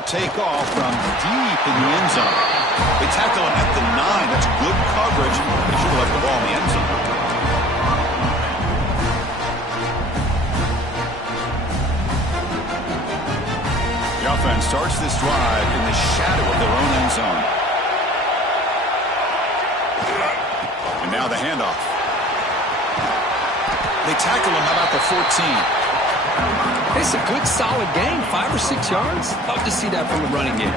he'll take off from deep in the end zone. They tackle him at the 9. That's good coverage. They should have left the ball in the end zone. The offense starts this drive in the shadow of their own end zone. And now the handoff. They tackle him about the 14. It's a good, solid game. 5 or 6 yards. Love to see that from the running game.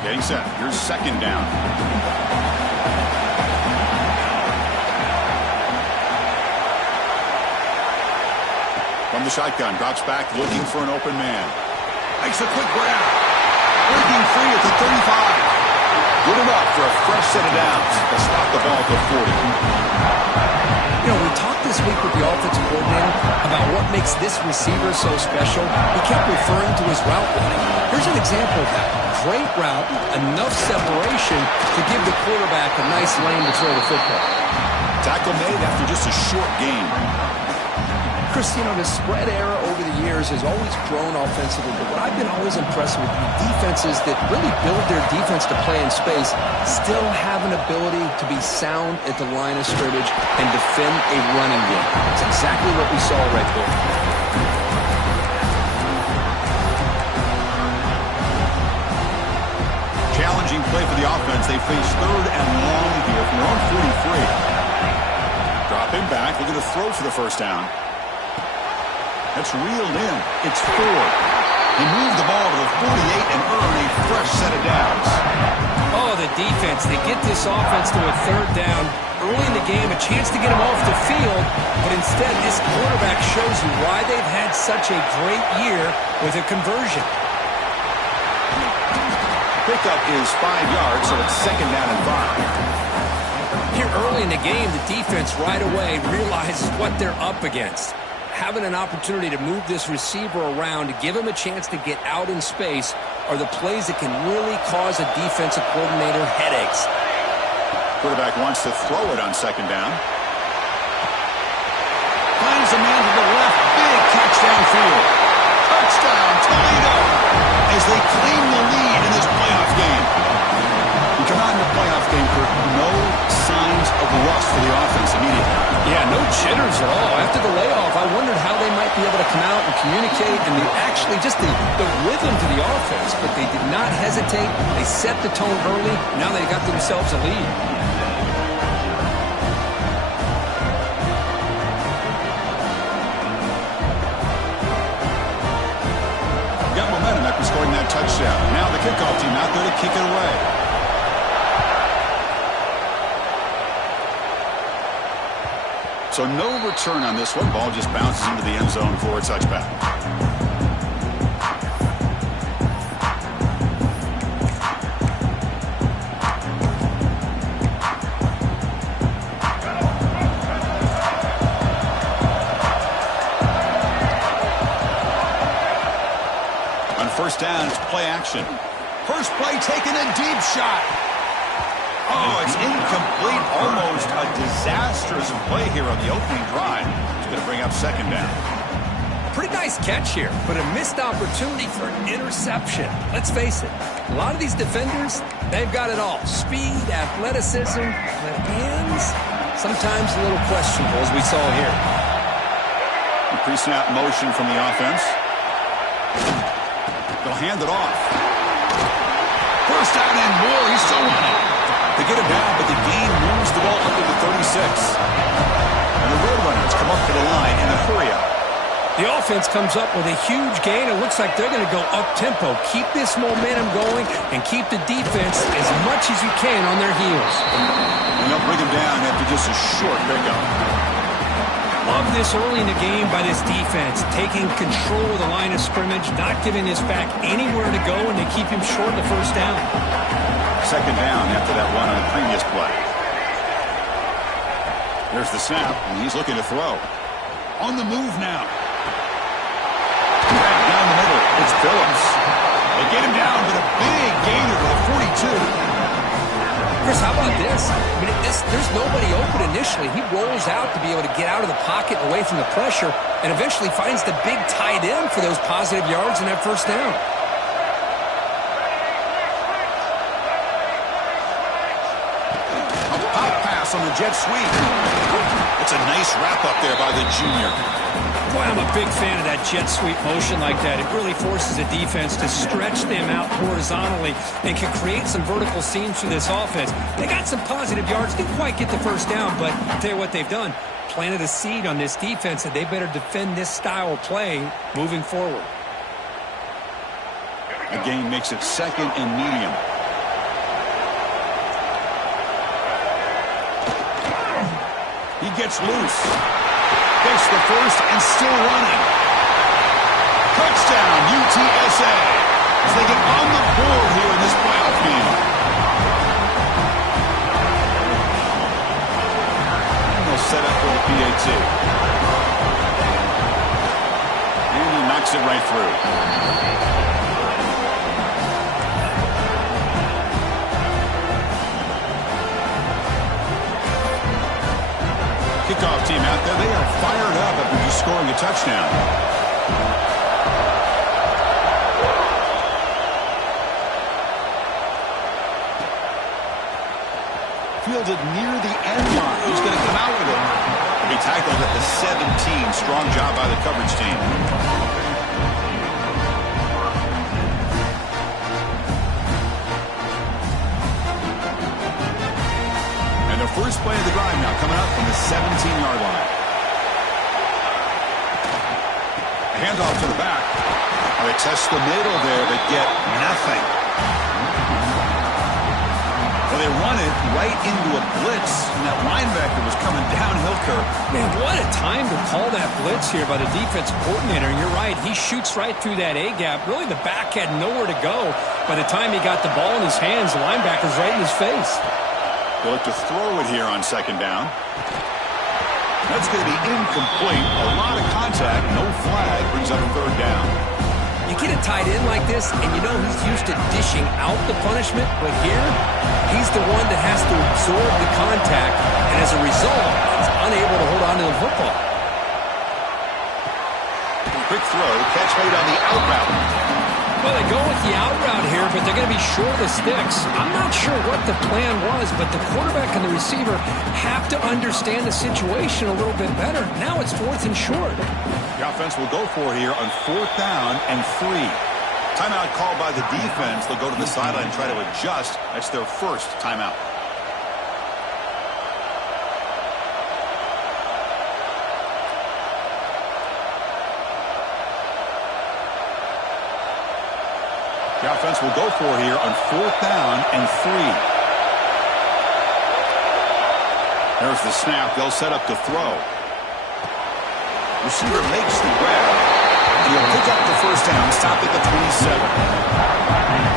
Getting set. Here's second down. From the shotgun, drops back, looking for an open man. Makes a quick grab. Breaking free at the 35. Good enough for a fresh set of downs. They stop the ball at the 40. You know, we talked this week with the offensive coordinator about what makes this receiver so special. He kept referring to his route running. Here's an example of that. Great route, enough separation to give the quarterback a nice lane to throw the football. Tackle made after just a short gain. Chris, you know, the spread era over the years has always grown offensively, but what I've been always impressed with the defenses that really build their defense to play in space still have an ability to be sound at the line of scrimmage and defend a running game. That's exactly what we saw right there. Challenging play for the offense. They face third and long here from their own 43. Drop him back. Looking to throw for the first down. That's reeled in. It's 4. He moved the ball to the 48 and earned a fresh set of downs. Oh, the defense. They get this offense to a third down early in the game, a chance to get him off the field, but instead this quarterback shows you why they've had such a great year with a conversion. Pickup is 5 yards, so it's second down and 5. Here early in the game, the defense right away realizes what they're up against. Having an opportunity to move this receiver around to give him a chance to get out in space are the plays that can really cause a defensive coordinator headaches. Quarterback wants to throw it on second down. Finds a man to the left. Big catch downfield. Touchdown, Toledo, as they claim the lead in this playoff game. We come out in the playoff game for no signs of rust for the offense immediately. Yeah, no jitters at all. After the layoff, I wondered how they might be able to come out and communicate, and actually just the rhythm to the offense, but they did not hesitate. They set the tone early. Now they got themselves a lead. Got momentum after scoring that touchdown. Now the kickoff team out there to kick it away. So no return on this one. Ball just bounces into the end zone for a touchback. On first down, it's play action. First play taking a deep shot. Oh, it's incomplete. Almost a disastrous play here on the opening drive. It's going to bring up second down. Pretty nice catch here, but a missed opportunity for an interception. Let's face it, a lot of these defenders, they've got it all. Speed, athleticism, but hands, sometimes a little questionable, as we saw here. Pre-snap motion from the offense. They'll hand it off. First down and more. He's still running. They get him down, but the gain moves the ball up to the 36. And the Roadrunners come up to the line in a hurry-up. The offense comes up with a huge gain. It looks like they're going to go up-tempo. Keep this momentum going and keep the defense as much as you can on their heels. And they'll bring him down after just a short pickup. Love this early in the game by this defense, taking control of the line of scrimmage, not giving this back anywhere to go, and they keep him short of the first down. Second down after that one on the previous play. There's the snap, and he's looking to throw. On the move now. Back down the middle. It's Phillips. They get him down, but a big gainer to the 42. Chris, Chris, how about this? I mean, there's nobody open initially. He rolls out to be able to get out of the pocket and away from the pressure and eventually finds the big tight end for those positive yards and that first down. A pop pass on the jet sweep. It's a nice wrap up there by the junior. Boy, I'm a big fan of that jet sweep motion like that. It really forces a defense to stretch them out horizontally and can create some vertical seams through this offense. They got some positive yards, didn't quite get the first down, but I'll tell you what they've done. Planted a seed on this defense that they better defend this style of play moving forward. The game makes it 2nd and medium. He gets loose. Gets the first and still running. Touchdown, UTSA. As they get on the board here in this playoff game. And they'll set up for the PAT. And he knocks it right through. Kickoff team out there. They are fired up after just scoring a touchdown. Fielded near the end line. Who's going to come out with it? He tackled at the 17. Strong job by the coverage team. First play of the drive now coming up from the 17-yard line. Handoff to the back. They test the middle there, but get nothing. Well, they run it right into a blitz, and that linebacker was coming downhill, Kirk. Man, what a time to call that blitz here by the defense coordinator. And you're right, he shoots right through that A-gap. Really, the back had nowhere to go. By the time he got the ball in his hands, the linebacker's right in his face. They look to throw it here on 2nd down. That's going to be incomplete. A lot of contact. No flag. Brings up 3rd down. You get a tight end like this, and you know he's used to dishing out the punishment, but here, he's the one that has to absorb the contact, and as a result, he's unable to hold on to the football. Quick throw. Catch made on the out route. Well, they go with the out route here, but they're going to be short of sticks. I'm not sure what the plan was, but the quarterback and the receiver have to understand the situation a little bit better. Now it's 4th and short. The offense will go for here on 4th down and 3. Timeout called by the defense. They'll go to the sideline and try to adjust. That's their first timeout. The offense will go for here on 4th down and 3. There's the snap. They'll set up to throw. Receiver makes the grab, and he'll pick up the first down. Stop at the 27.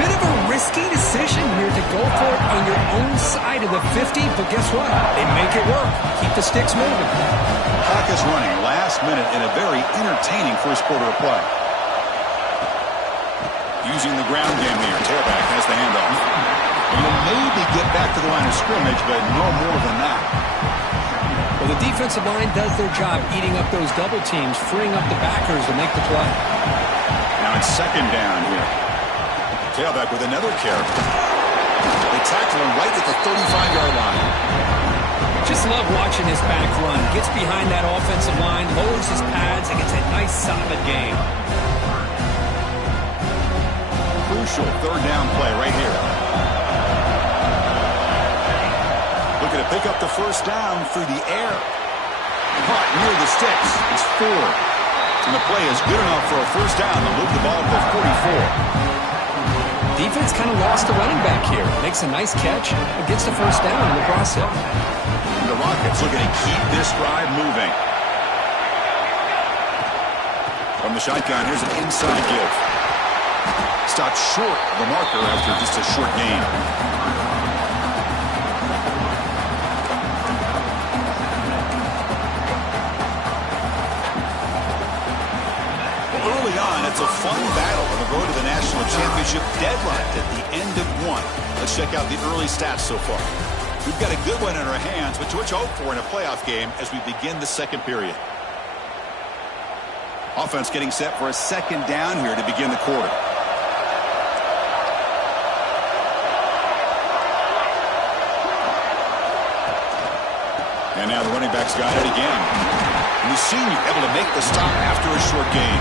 Bit of a risky decision here to go for it on your own side of the 50, but guess what? They make it work. Keep the sticks moving. Clock is running last minute in a very entertaining first quarter of play. Using the ground game here. Tailback has the handoff. He'll maybe get back to the line of scrimmage, but no more than that. Well, the defensive line does their job eating up those double teams, freeing up the backers to make the play. Now it's 2nd down here. Tailback with another carry. They tackle him right at the 35-yard line. Just love watching this back run. Gets behind that offensive line, lowers his pads, and gets a nice solid game. Crucial 3rd down play right here. Looking to pick up the first down through the air. Caught near the sticks. It's 4. And the play is good enough for a first down to move the ball to the 44. Defense kind of lost the running back here. Makes a nice catch and gets the first down in the process. The Rockets looking to keep this drive moving. From the shotgun, here's an inside give. Stopped short of the marker after just a short gain. Early on, it's a fun battle on the road to the national championship deadline at the end of 1. Let's check out the early stats so far. We've got a good one in our hands, but what you hope for in a playoff game as we begin the second period. Offense getting set for a second down here to begin the quarter. And now the running back's got it again. And the senior able to make the stop after a short gain.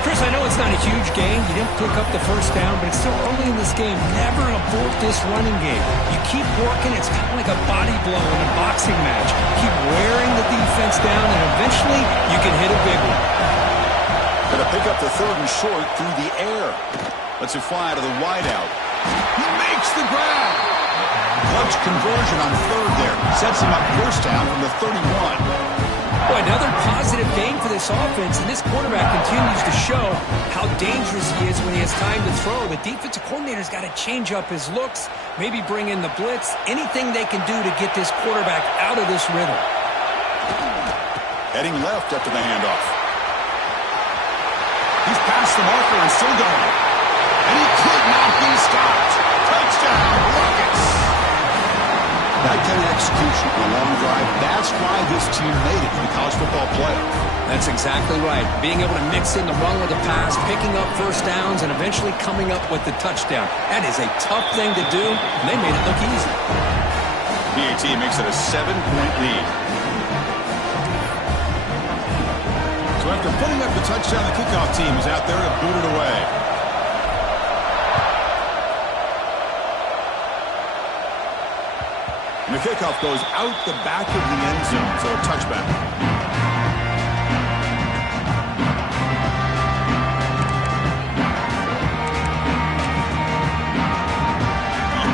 Chris, I know it's not a huge gain. You didn't pick up the first down, but it's still early in this game. Never abort this running game. You keep working. It's kind of like a body blow in a boxing match. Keep wearing the defense down, and eventually you can hit a big one. Going to pick up the third and short through the air. Lets it fly to the wideout. He makes the grab. Clutch conversion on third there. Sets him up first down from the 31. Boy, another positive game for this offense, and this quarterback continues to show how dangerous he is when he has time to throw. The defensive coordinator's got to change up his looks, maybe bring in the blitz, anything they can do to get this quarterback out of this rhythm. Heading left after the handoff. He's past the marker and still going. And he could not be stopped. Touchdown, Rockets. That kind of execution on a long drive, that's why this team made it in the college football playoff. That's exactly right. Being able to mix in the run with the pass, picking up first downs, and eventually coming up with the touchdown. That is a tough thing to do, and they made it look easy. PAT makes it a 7-point lead. So after putting up the touchdown, the kickoff team is out there to boot it away. And the kickoff goes out the back of the end zone, so a touchback.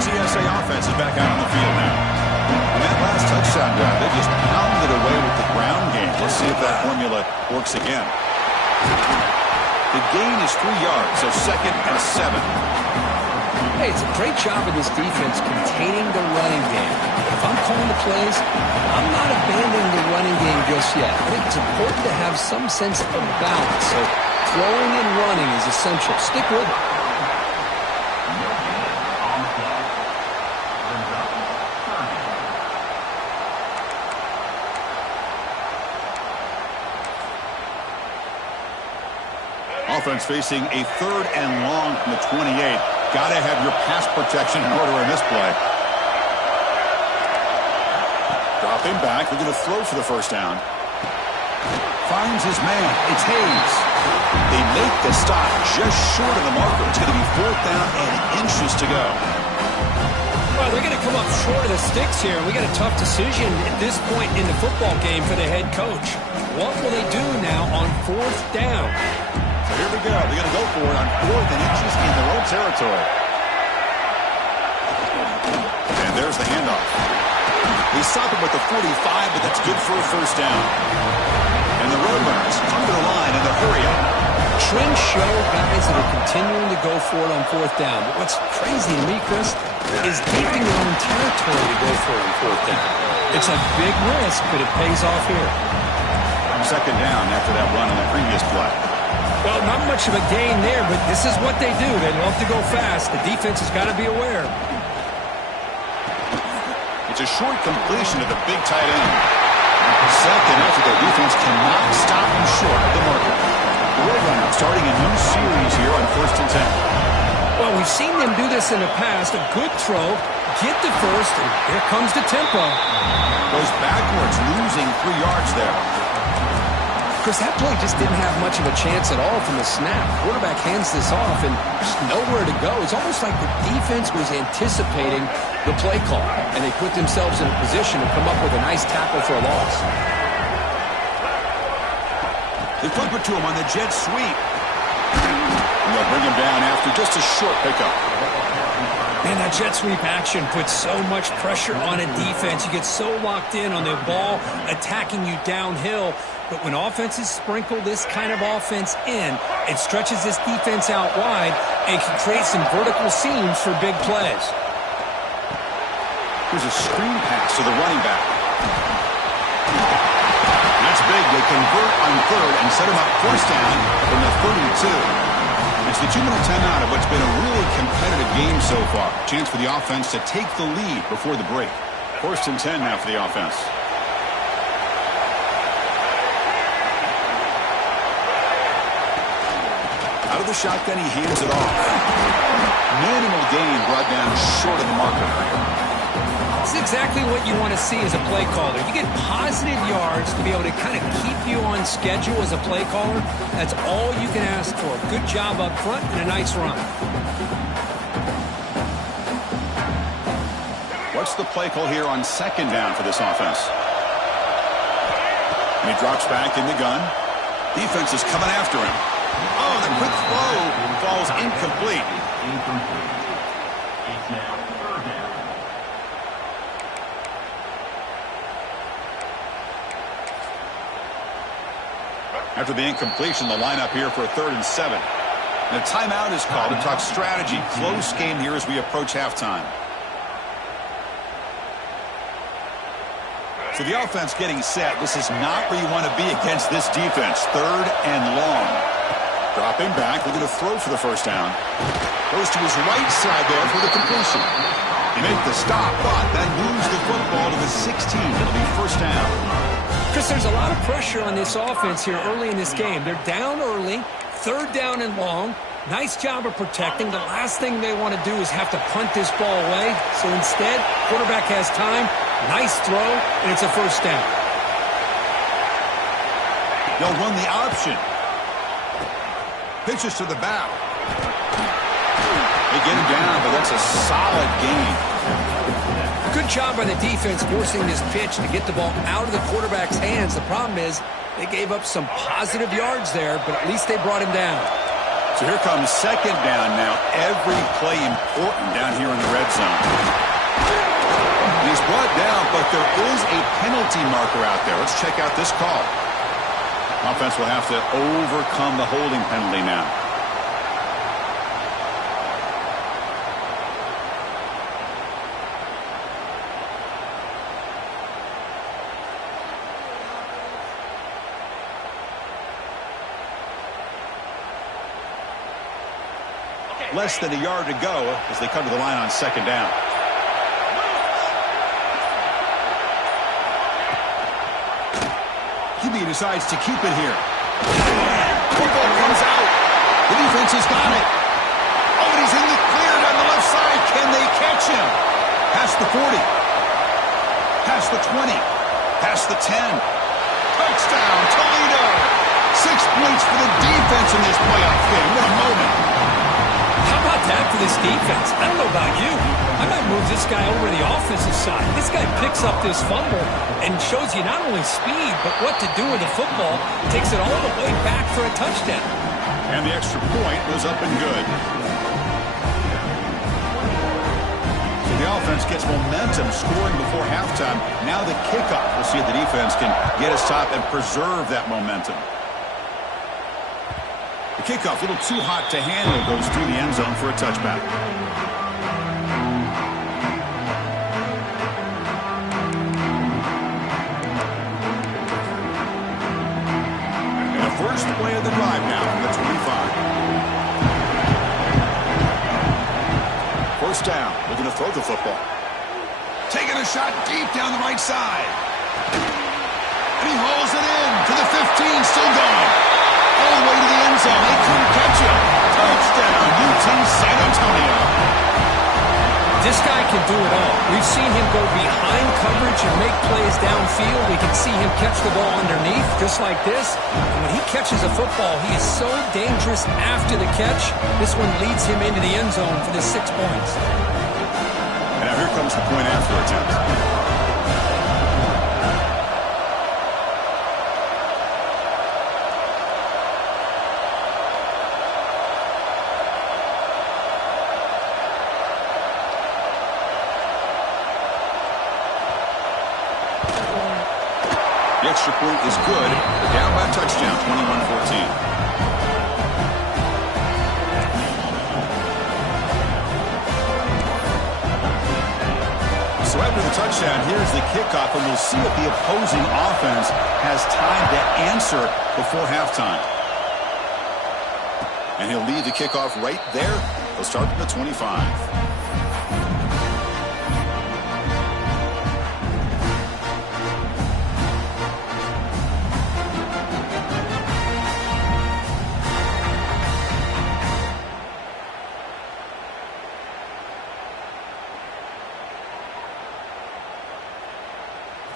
UTSA offense is back out on the field now. On that last touchdown drive, they just pounded away with the ground game. Let's see if that formula works again. The gain is 3 yards, so second and 7. Hey, it's a great job of this defense containing the running game. If I'm calling the plays, I'm not abandoning the running game just yet. I think it's important to have some sense of balance. So throwing and running is essential. Stick with it. Offense facing a third and long from the 28. Got to have your pass protection in order in this play. Dropping back. They're going to throw for the first down. Finds his man. It's Hayes. They make the stop just short of the marker. It's going to be fourth down and inches to go. Well, they're going to come up short of the sticks here. We got a tough decision at this point in the football game for the head coach. What will they do now on fourth down? So here we go. They're going to go for it on fourth and inches in their own territory. And there's the handoff. They stop him with the 45, but that's good for a first down. And the Roadrunners come to the line in the hurry-up. Trends show guys that are continuing to go for it on fourth down. But what's crazy to me, Chris, is deep in your own territory to go for it on fourth down. It's a big risk, but it pays off here. Second down after that run on the previous play. Well, not much of a gain there, but this is what they do. They love to go fast. The defense has got to be aware. It's a short completion to the big tight end. Second after their defense cannot stop him short of the marker. The Roadrunners starting a new series here on 1st and 10. Well, we've seen them do this in the past. A good throw, get the first, and here comes the tempo. Goes backwards, losing 3 yards there. Chris, that play just didn't have much of a chance at all from the snap. Quarterback hands this off and just nowhere to go. It's almost like the defense was anticipating the play call, and they put themselves in a position to come up with a nice tackle for a loss. They flip it to him on the jet sweep. And they'll bring him down after just a short pickup. Man, that jet sweep action puts so much pressure on a defense. You get so locked in on the ball attacking you downhill. But when offenses sprinkle this kind of offense in, it stretches this defense out wide and can create some vertical seams for big plays. Here's a screen pass to the running back. That's big. They convert on third and set him up first down from the 32. And It's the 2-minute timeout of what's been a really competitive game so far. Chance for the offense to take the lead before the break. 1st and 10 now for the offense. Out of the shotgun, he hands it off. Minimal gain brought down short of the marker. It's exactly what you want to see as a play caller. You get positive yards to be able to kind of keep you on schedule as a play caller. That's all you can ask for. Good job up front and a nice run. What's the play call here on 2nd down for this offense? And he drops back in the gun. Defense is coming after him. Oh, the quick throw falls incomplete. It's now 3rd down. After the incompletion, the lineup here for a 3rd and 7. And a timeout is called to talk strategy. Close game here as we approach halftime. So the offense getting set. This is not where you want to be against this defense. 3rd and long. Dropping back, looking to throw for the 1st down. Goes to his right side there for the completion. He made the stop, but that moves the football to the 16. It'll be 1st down. Chris, there's a lot of pressure on this offense here early in this game. They're down early, 3rd down and long. Nice job of protecting. The last thing they want to do is have to punt this ball away. So instead, quarterback has time. Nice throw, and it's a 1st down. They'll run the option. Pitches to the back. They get him down, but that's a solid gain. Good job by the defense forcing this pitch to get the ball out of the quarterback's hands. The problem is they gave up some positive yards there, but at least they brought him down. So here comes 2nd down now. Every play important down here in the red zone. He's brought down, but there is a penalty marker out there. Let's check out this call. Offense will have to overcome the holding penalty now. Less than a yard to go as they come to the line on 2nd down. QB decides to keep it here. Football comes out. The defense has got it. Oh, and he's in the clear down the left side. Can they catch him? Past the 40. Past the 20. Past the 10. Touchdown, Toledo. 6 points for the defense in this playoff game. What a moment. How about that for this defense? I don't know about you. I might move this guy over to the offensive side. This guy picks up this fumble and shows you not only speed, but what to do with the football. Takes it all the way back for a touchdown. And the extra point was up and good. So the offense gets momentum, scoring before halftime. Now the kickoff. We'll see if the defense can get a stop and preserve that momentum. The kickoff, a little too hot to handle, goes through the end zone for a touchback. And the first play of the drive now from the 25. 1st down, looking to throw the football. Taking a shot deep down the right side. And he hauls it in to the 15, still going. All the way to the end zone. They couldn't catch him. Touchdown, UT San Antonio. This guy can do it all. We've seen him go behind coverage and make plays downfield. We can see him catch the ball underneath, just like this. And when he catches a football, he is so dangerous after the catch. This one leads him into the end zone for the 6 points. And now here comes the point after attempt. The extra point is good. They're down by a touchdown, 21-14. So after the touchdown, here's the kickoff, and we'll see if the opposing offense has time to answer before halftime. And he'll lead the kickoff right there. He'll start from the 25.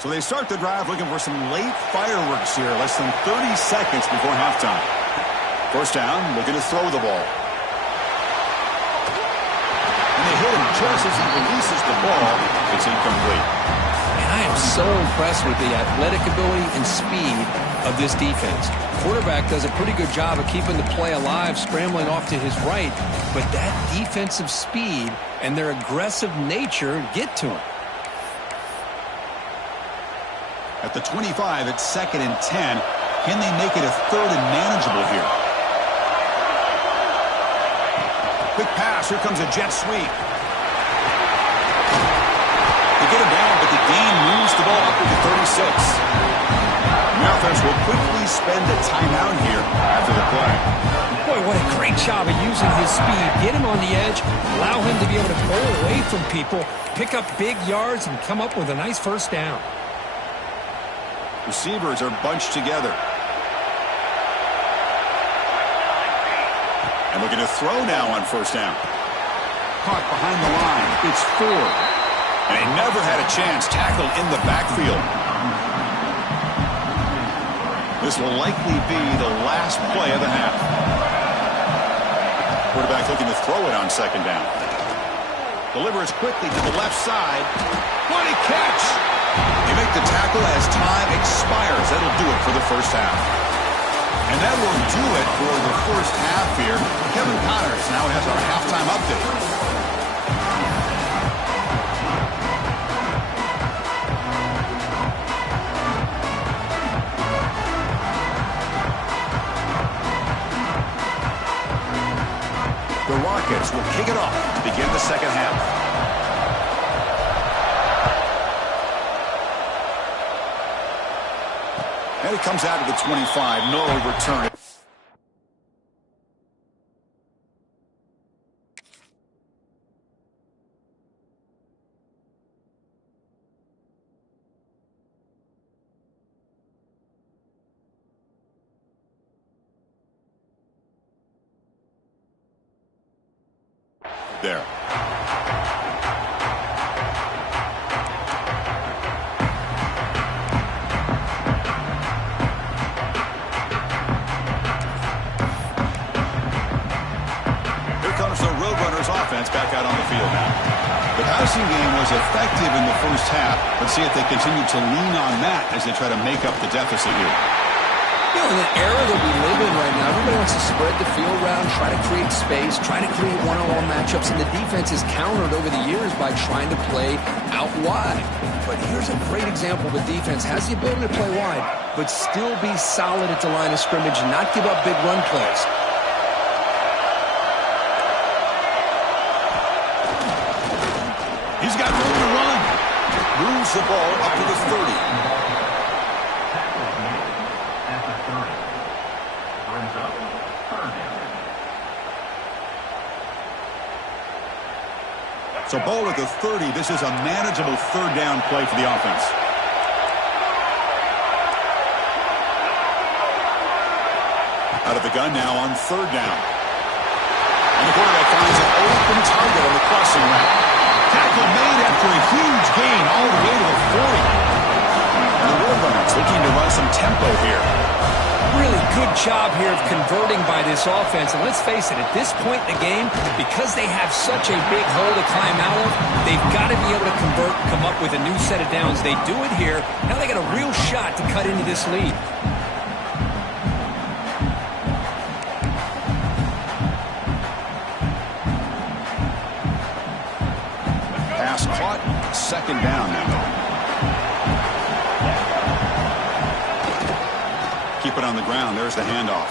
So they start the drive looking for some late fireworks here, less than 30 seconds before halftime. First down, looking to throw the ball. And they hit him just as he releases the ball. It's incomplete. And I am so impressed with the athletic ability and speed of this defense. Quarterback does a pretty good job of keeping the play alive, scrambling off to his right, but that defensive speed and their aggressive nature get to him. At the 25, it's 2nd and 10. Can they make it a 3rd and manageable here? Quick pass. Here comes a jet sweep. They get him down, but the gain moves the ball up to the 36. The offense will quickly spend a timeout here after the play. Boy, what a great job of using his speed. Get him on the edge, allow him to be able to pull away from people, pick up big yards, and come up with a nice first down. Receivers are bunched together. And looking to throw now on first down. Caught behind the line. It's 4. And he never had a chance. Tackled in the backfield. This will likely be the last play of the half. Quarterback looking to throw it on second down. Delivers quickly to the left side. What a catch! You make the tackle as time expires. That'll do it for the first half. And that will do it for the first half here. Kevin Connors now has our halftime update. The Rockets will kick it off to begin the second half. And it comes out of the 25. No return. There. Back out on the field now. The passing game was effective in the first half. Let's see if they continue to lean on that as they try to make up the deficit here. You know, in the era that we live in right now, everybody wants to spread the field around, try to create space, try to create one-on-one matchups, and the defense is countered over the years by trying to play out wide. But here's a great example. The defense has the ability to play wide, but still be solid at the line of scrimmage and not give up big run plays. He's got room to run. Moves the ball up to the 30. So ball at the 30. This is a manageable third down play for the offense. Out of the gun now on third down. And the quarterback finds an open target on the crossing route. Tackle made after a huge gain all the way to the 40. And the Roadrunners looking to run some tempo here. Really good job here of converting by this offense. And let's face it, at this point in the game, because they have such a big hole to climb out of, they've got to be able to convert, come up with a new set of downs. They do it here. Now they got a real shot to cut into this lead. Pass caught. Second down now. Keep it on the ground. There's the handoff.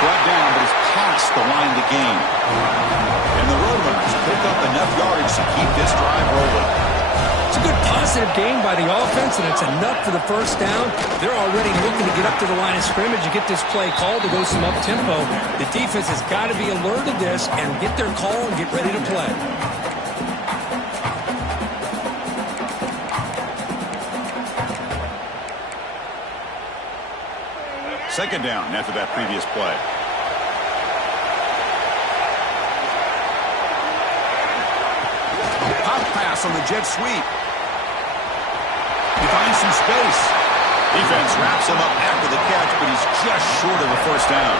Brought down, but it's past the line to gain. And the Roadrunners pick up enough yards to keep this drive rolling. It's a good positive gain by the offense, and it's enough for the first down. They're already looking to get up to the line of scrimmage and get this play called to go some up-tempo. The defense has got to be alert to this and get their call and get ready to play. Second down after that previous play. Pop pass on the jet sweep. He finds some space. Defense wraps him up after the catch, but he's just short of a first down.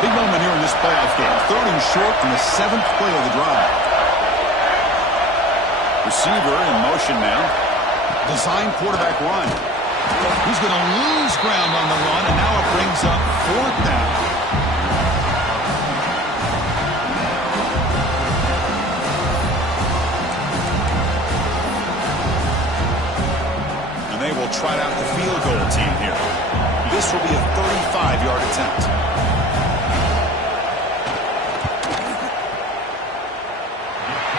Big moment here in this playoff game. 3rd and short from the 7th play of the drive. Receiver in motion now. Design quarterback run. He's going to lose ground on the run, and now it brings up 4th down. And they will trot out the field goal team here. This will be a 35-yard attempt.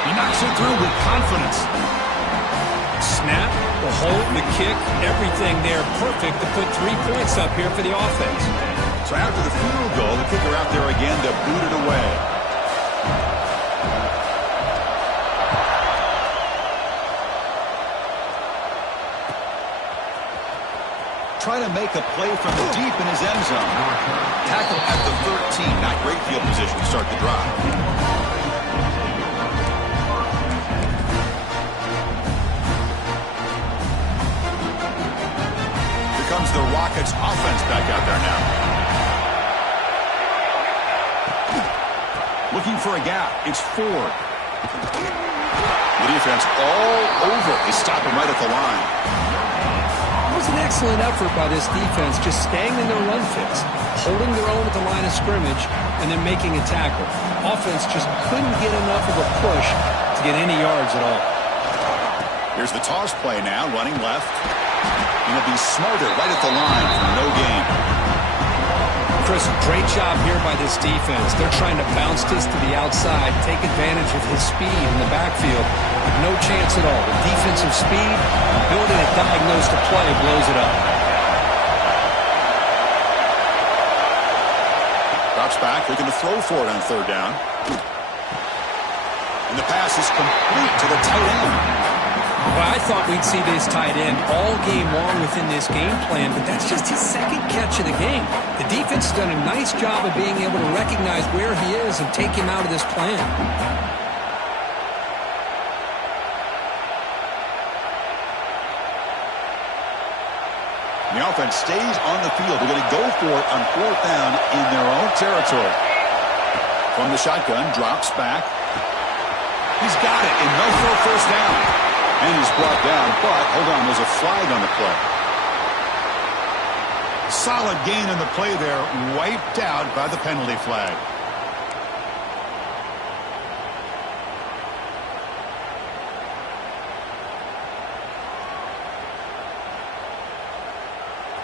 He knocks it through with confidence. Snap, the hold, the kick, everything there perfect to put 3 points up here for the offense. So after the field goal, the kicker out there again to boot it away. Try to make a play from deep in his end zone. Tackle at the 13. Not great field position to start the drive. Comes the Rockets offense back out there now. Looking for a gap. It's Ford. The defense all over. They stop him right at the line. It was an excellent effort by this defense, just staying in their run fits, holding their own at the line of scrimmage, and then making a tackle. Offense just couldn't get enough of a push to get any yards at all. Here's the toss play now, running left. And he'll be smarter right at the line for no gain. Chris, great job here by this defense. They're trying to bounce this to the outside, take advantage of his speed in the backfield. No chance at all. The defensive speed, ability to diagnose the play, blows it up. Drops back, looking to throw for it on 3rd down. And the pass is complete to the tight end. Well, I thought we'd see this tight end all game long within this game plan, but that's just his 2nd catch of the game. The defense has done a nice job of being able to recognize where he is and take him out of this plan. The offense stays on the field. They're going to go for it on 4th down in their own territory. From the shotgun, drops back. He's got it, and no throw first down. And he's brought down, but hold on, there's a flag on the play. Solid gain on the play there, wiped out by the penalty flag.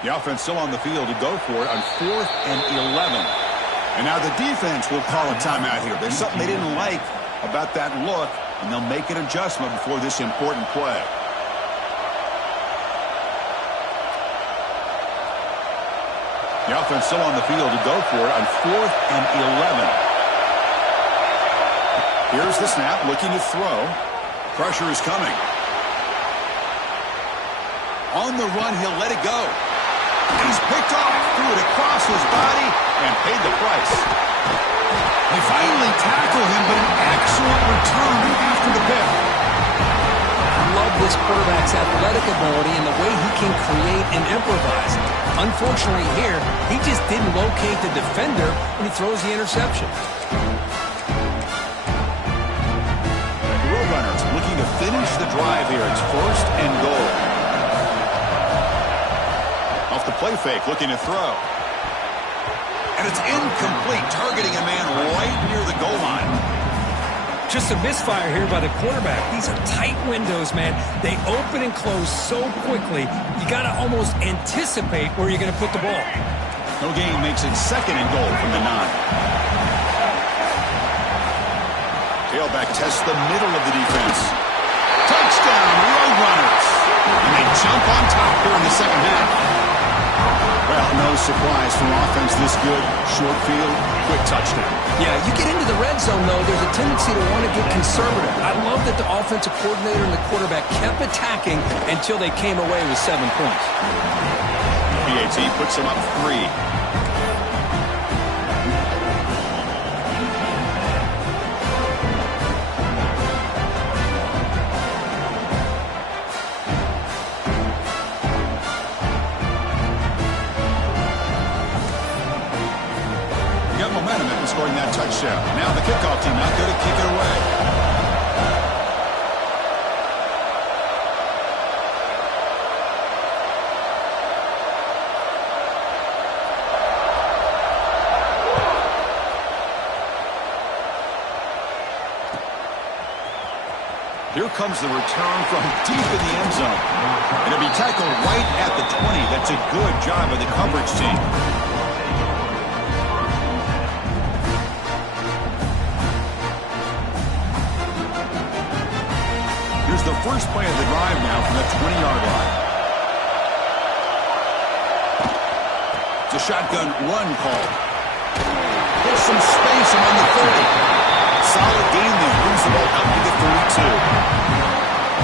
The offense still on the field to go for it on 4th and 11. And now the defense will call a timeout here. There's something they didn't like about that look, and they'll make an adjustment before this important play. The offense still on the field to go for it on 4th and 11. Here's the snap, looking to throw. Pressure is coming. On the run, he'll let it go. And he's picked off, threw it across his body, and paid the price. They finally tackle him, but an excellent return after the pick. I love this quarterback's athletic ability and the way he can create and improvise. Unfortunately here, he just didn't locate the defender when he throws the interception. The Roadrunners looking to finish the drive here. It's 1st and goal. Off the play fake, looking to throw. And it's incomplete, targeting a man right near the goal line. Just a misfire here by the quarterback. These are tight windows, man. They open and close so quickly, you got to almost anticipate where you're going to put the ball. No gain makes it 2nd and goal from the 9. Tailback tests the middle of the defense. Touchdown, jump on top here in the second half. Well, no surprise from offense this good. Short field, quick touchdown. Yeah, you get into the red zone, though, there's a tendency to want to get conservative. I love that the offensive coordinator and the quarterback kept attacking until they came away with 7 points. PAT puts them up 3. Momentum after scoring that touchdown. Now the kickoff team out there to kick it away. Here comes the return from deep in the end zone. It'll be tackled right at the 20. That's a good job of the coverage team. The first play of the drive now from the 20-yard line. It's a shotgun run call. There's some space among the 30. Solid gain there. Brings the ball up to the 32.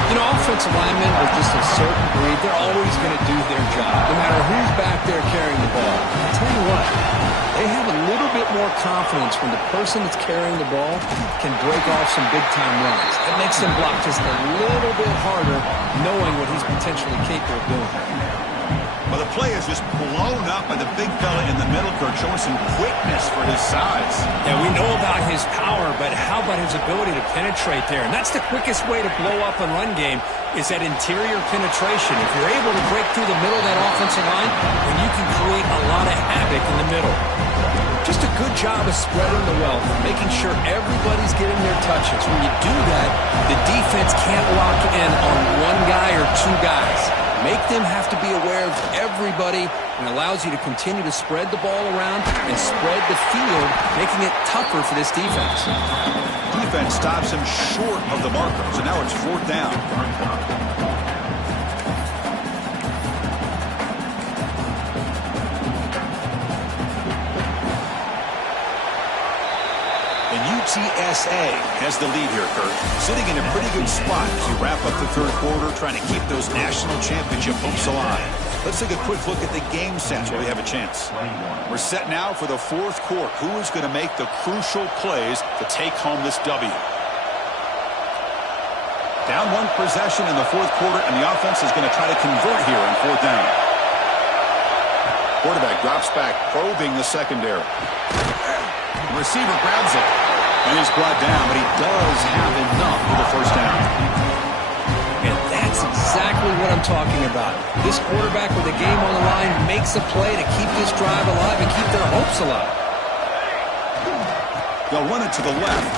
You know, offensive linemen are just a certain breed. They're always going to do their job, no matter who's back there carrying the ball. I'll tell you what, they have a little bit more confidence when the person that's carrying the ball can break off some big-time runs. It makes them block just a little bit harder, knowing what he's potentially capable of doing. Well, the play is just blown up by the big fella in the middle, Kurt, showing some quickness for his size. Yeah, we know about his power, but how about his ability to penetrate there? And that's the quickest way to blow up a run game, is that interior penetration. If you're able to break through the middle of that offensive line, then you can create a lot of havoc in the middle. Just a good job of spreading the wealth, making sure everybody's getting their touches. When you do that, the defense can't lock in on one guy or two guys. Make them have to be aware of everybody, and allows you to continue to spread the ball around and spread the field, making it tougher for this defense. Defense stops him short of the marker, so now it's 4th down. UTSA has the lead here, Kurt. Sitting in a pretty good spot as you wrap up the third quarter, trying to keep those national championship hopes alive. Let's take a quick look at the game sense while we have a chance. We're set now for the fourth quarter. Who is going to make the crucial plays to take home this W? Down 1 possession in the fourth quarter, and the offense is going to try to convert here on 4th down. Quarterback drops back, probing the secondary. The receiver grabs it, and he's brought down, but he does have enough for the first down. And that's exactly what I'm talking about. This quarterback with the game on the line makes a play to keep this drive alive and keep their hopes alive. They'll run it to the left.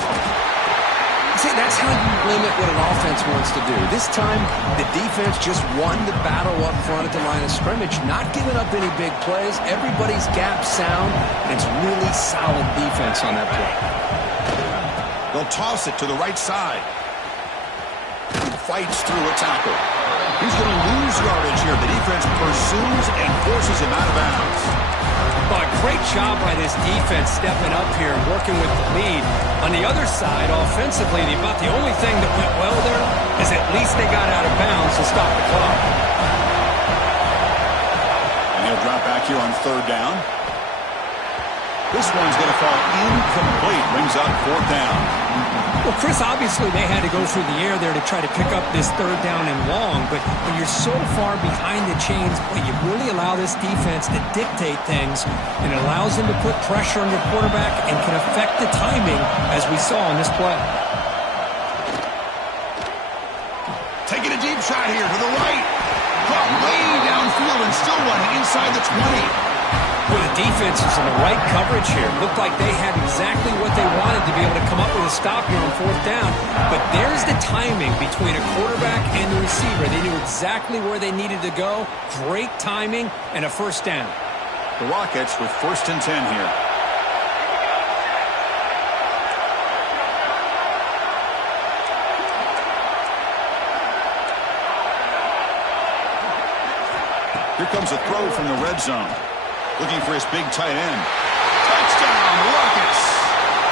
See, that's how you limit what an offense wants to do. This time, the defense just won the battle up front at the line of scrimmage, not giving up any big plays. Everybody's gap sound, and it's really solid defense on that play. They'll toss it to the right side. Fights through a tackle. He's going to lose yardage here. The defense pursues and forces him out of bounds. Well, a great job by this defense stepping up here and working with the lead. On the other side, offensively, about the only thing that went well there is at least they got out of bounds to stop the clock. And he'll drop back here on 3rd down. This one's going to fall incomplete. Brings up 4th down. Well, Chris, obviously they had to go through the air there to try to pick up this 3rd down and long, but when you're so far behind the chains, you really allow this defense to dictate things, and it allows them to put pressure on your quarterback and can affect the timing, as we saw on this play. Taking a deep shot here to the right. Caught way downfield and still running inside the 20. Well, the defense is in the right coverage here. Looked like they had exactly what they wanted to be able to come up with a stop here on 4th down. But there's the timing between a quarterback and the receiver. They knew exactly where they needed to go. Great timing and a first down. The Rockets with 1st and 10 here. Here comes a throw from the red zone. Looking for his big tight end. Touchdown, Rockets!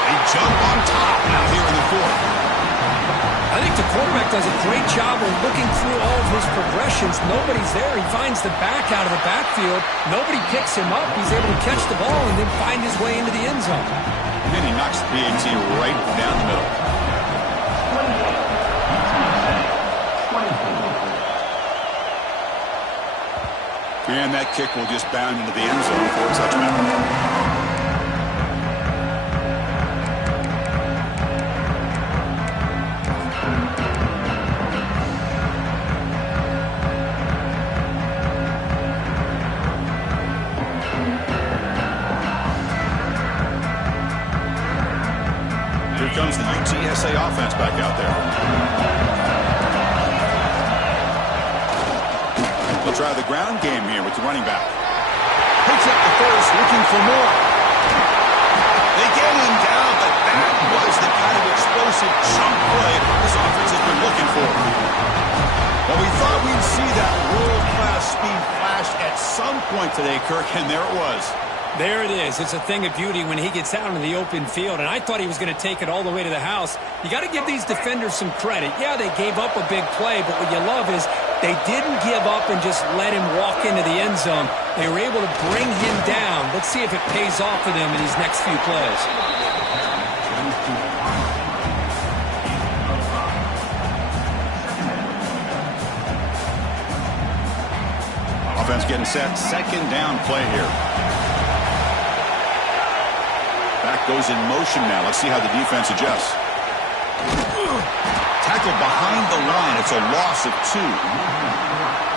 They jump on top out here in the fourth. I think the quarterback does a great job of looking through all of his progressions. Nobody's there. He finds the back out of the backfield. Nobody picks him up. He's able to catch the ball and then find his way into the end zone. And he knocks the PAT right down the middle. And that kick will just bound into the end zone for a touchdown. Here comes the Utsa offense back out there. They'll try the ground game here with the running back. Picks up the first, looking for more. They get him down, but that was the kind of explosive chunk play this offense has been looking for. Well, we thought we'd see that world-class speed flash at some point today, Kirk, and there it was. There it is. It's a thing of beauty when he gets out in the open field, and I thought he was going to take it all the way to the house. You got to give these defenders some credit. Yeah, they gave up a big play, but what you love is they didn't give up and just let him walk into the end zone. They were able to bring him down. Let's see if it pays off for them in these next few plays. Offense getting set. Second down play here. Back goes in motion now. Let's see how the defense adjusts. Tackle behind the line. It's a loss of 2.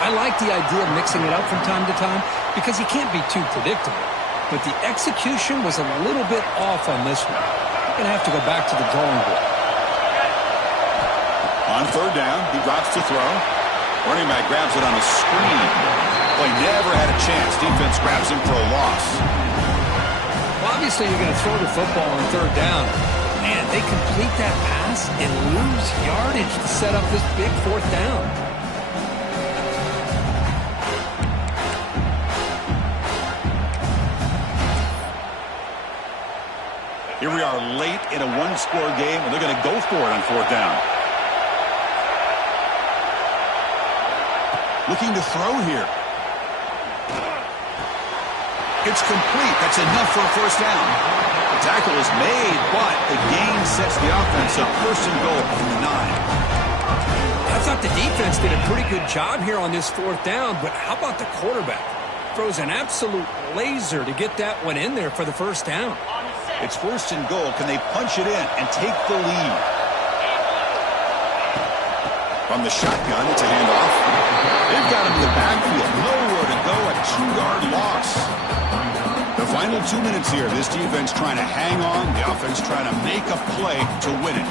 I like the idea of mixing it up from time to time because he can't be too predictable. But the execution was a little bit off on this one. You're going to have to go back to the drawing board. On third down, he drops to throw. Running back grabs it on a screen. Play never had a chance. Defense grabs him for a loss. Well, obviously, you're going to throw the football on third down. Man, they complete that pass and lose yardage to set up this big fourth down. Here we are late in a one-score game, and they're going to go for it on fourth down. Looking to throw here. It's complete. That's enough for a first down. The tackle is made, but the gain sets the offense up. First and goal from the 9. I thought the defense did a pretty good job here on this fourth down, but how about the quarterback? Throws an absolute laser to get that one in there for the first down. It's first and goal. Can they punch it in and take the lead? From the shotgun, it's a handoff. They've got him in the backfield. Nowhere to go. A 2-yard loss. The final 2 minutes here. This defense trying to hang on. The offense trying to make a play to win it.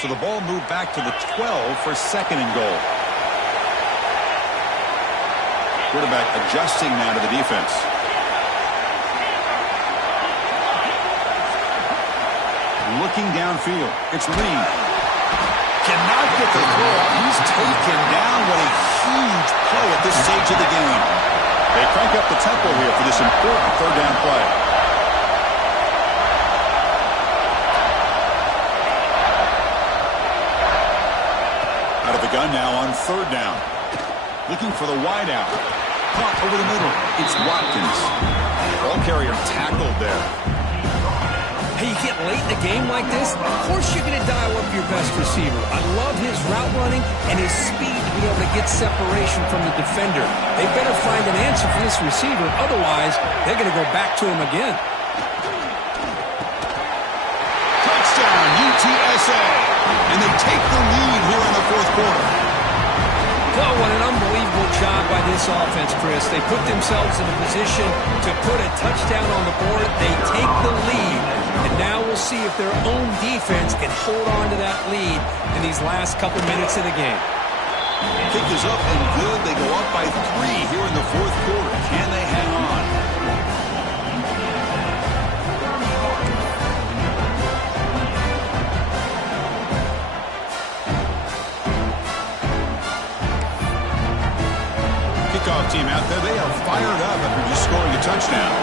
So the ball moved back to the 12 for second and goal. Quarterback adjusting now to the defense. Looking downfield. It's Reed. Cannot get the throw. He's taken down. What a huge play at this stage of the game. They crank up the tempo here for this important third down play. Out of the gun now on third down. Looking for the wide out. Caught over the middle. It's Watkins. Ball carrier tackled there. Hey, you get late in a game like this, of course you're going to dial up your best receiver. I love his route running and his speed to be able to get separation from the defender. They better find an answer for this receiver. Otherwise, they're going to go back to him again. Touchdown, UTSA. And they take the lead here in the fourth quarter. Well, what an unbelievable job by this offense, Chris. They put themselves in a position to put a touchdown on the board. They take the lead. And now we'll see if their own defense can hold on to that lead in these last couple minutes of the game. Kick is up and good. They go up by 3 here in the fourth quarter. Can they hang on? they are fired up after just scoring a touchdown.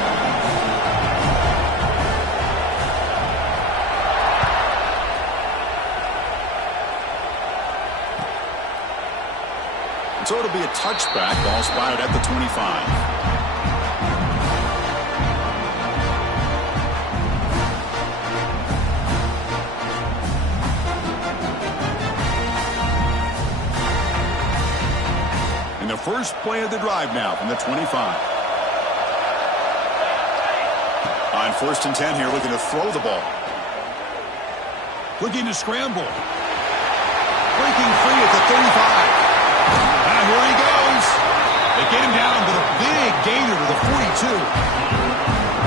So it'll be a touchback. Ball spotted at the 25. And the first play of the drive now from the 25. On 1st and 10 here, looking to throw the ball. Looking to scramble. Breaking free at the 35. And here he goes. They get him down, but a big gainer to the 42.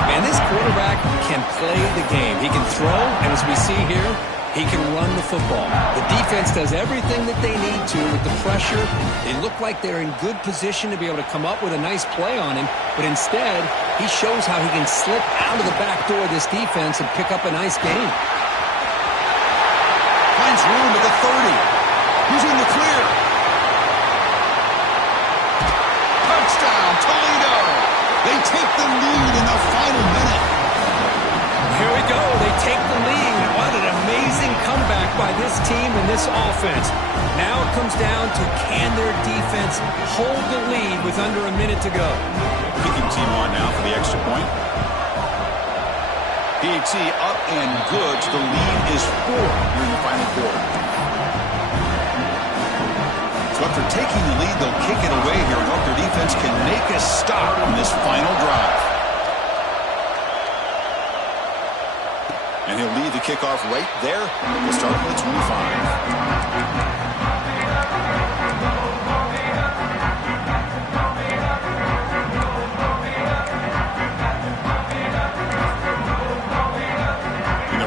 Man, this quarterback can play the game. He can throw, and as we see here, he can run the football. The defense does everything that they need to with the pressure. They look like they're in good position to be able to come up with a nice play on him, but instead, he shows how he can slip out of the back door of this defense and pick up a nice gain. Finds room at the 30. He's in the clear. Touchdown, Toledo. They take the lead in the final minute. Here we go. They take the lead. What an amazing comeback by this team and this offense. Now it comes down to can their defense hold the lead with under a minute to go. Kicking team on now for the extra point. PAT up and good. The lead is 4 here in the final quarter. So after taking the lead, they'll kick it away here and hope their defense can make a stop in this final drive. And he'll lead the kickoff right there. We'll start with the 25.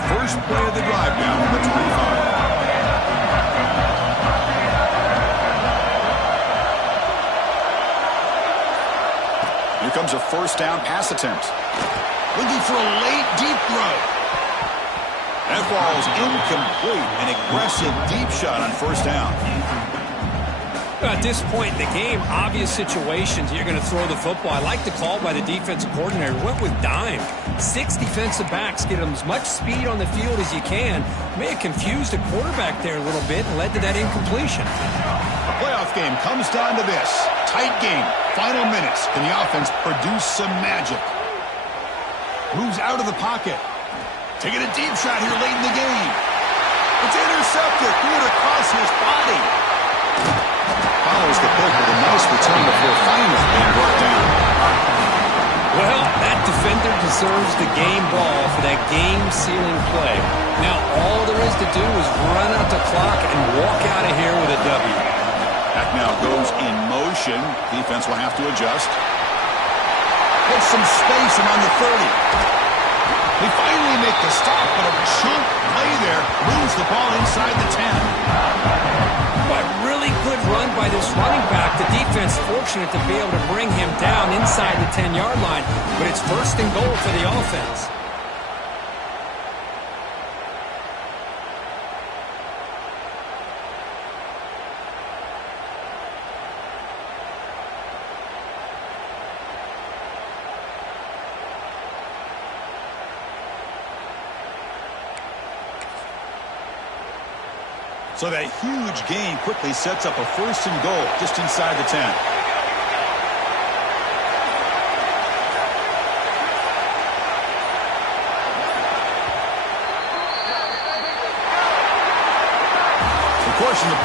First play of the drive now on the 25. Here comes a first down pass attempt. Looking for a late deep throw. That ball's incomplete. An aggressive deep shot on first down. At this point in the game, obvious situations, you're going to throw the football. I like the call by the defensive coordinator. Went with dime. 6 defensive backs, get them as much speed on the field as you can. May have confused the quarterback there a little bit and led to that incompletion. A playoff game comes down to this. Tight game. Final minutes. Can the offense produce some magic? Moves out of the pocket. Taking a deep shot here late in the game. It's intercepted. Threw it across his body. Follows the pick with a nice return before finally being brought down. Well, that defender deserves the game ball for that game-sealing play. Now, all there is to do is run out the clock and walk out of here with a W. That now goes in motion. Defense will have to adjust. Gets some space around the 30. They finally make the stop, but a chunk play there moves the ball inside the 10. But really good run by this running back. The defense fortunate to be able to bring him down inside the 10-yard line. But it's first and goal for the offense. So that huge gain quickly sets up a first and goal just inside the 10. Of course, in the